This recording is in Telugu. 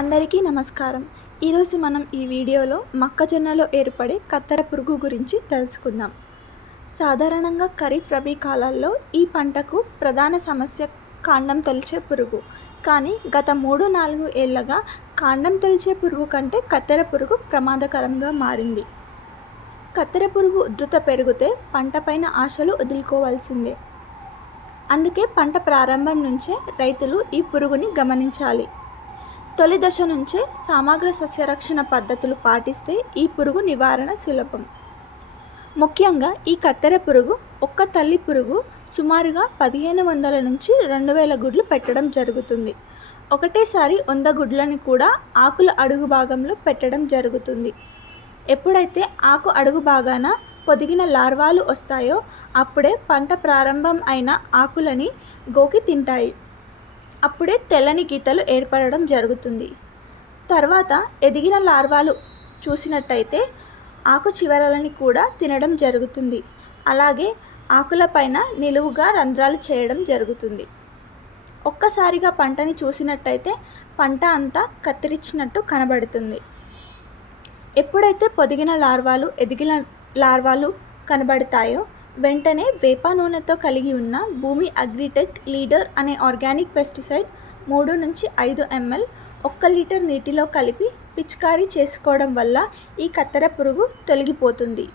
అందరికీ నమస్కారం. ఈరోజు మనం ఈ వీడియోలో మొక్కజొన్నలో ఏర్పడే కత్తెర పురుగు గురించి తెలుసుకుందాం. సాధారణంగా ఖరీఫ్, రబీ కాలాల్లో ఈ పంటకు ప్రధాన సమస్య కాండం తొలిచే పురుగు. కానీ గత 3-4 ఏళ్లుగా కాండం తొలిచే పురుగు కంటే కత్తెర పురుగు ప్రమాదకరంగా మారింది. కత్తెర పురుగు ఉధృత పెరిగితే పంటపైన ఆశలు వదులుకోవాల్సిందే. అందుకే పంట ప్రారంభం నుంచే రైతులు ఈ పురుగుని గమనించాలి. తొలి దశ నుంచే సమగ్ర సస్యరక్షణ పద్ధతులు పాటిస్తే ఈ పురుగు నివారణ సులభం. ముఖ్యంగా ఈ కత్తెర పురుగు ఒక్క తల్లి పురుగు సుమారుగా 1500 నుంచి 2000 గుడ్లు పెట్టడం జరుగుతుంది. ఒకటేసారి 100 గుడ్లను కూడా ఆకుల అడుగు భాగంలో పెట్టడం జరుగుతుంది. ఎప్పుడైతే ఆకు అడుగు భాగాన పొదిగిన లార్వాలు వస్తాయో అప్పుడే పంట ప్రారంభం అయిన ఆకులని గోకి తింటాయి. అప్పుడే తెల్లని గీతలు ఏర్పడడం జరుగుతుంది. తర్వాత ఎదిగిన లార్వాలు చూసినట్టయితే ఆకు చివరలని కూడా తినడం జరుగుతుంది. అలాగే ఆకులపైన నిలువుగా రంధ్రాలు చేయడం జరుగుతుంది. ఒక్కసారిగా పంటని చూసినట్టయితే పంట అంతా కత్తిరించినట్టు కనబడుతుంది. ఎప్పుడైతే పొదిగిన లార్వాలు ఎదిగిన లార్వాలు కనబడతాయో వెంటనే వేప నూనెతో కలిగి ఉన్న భూమి అగ్రిటెక్ లీడర్ అనే ఆర్గానిక్ పెస్టిసైడ్ 3 నుంచి 5 ml 1 లీటర్ నీటిలో కలిపి పిచికారీ చేసుకోవడం వల్ల ఈ కత్తెర పురుగు తొలగిపోతుంది.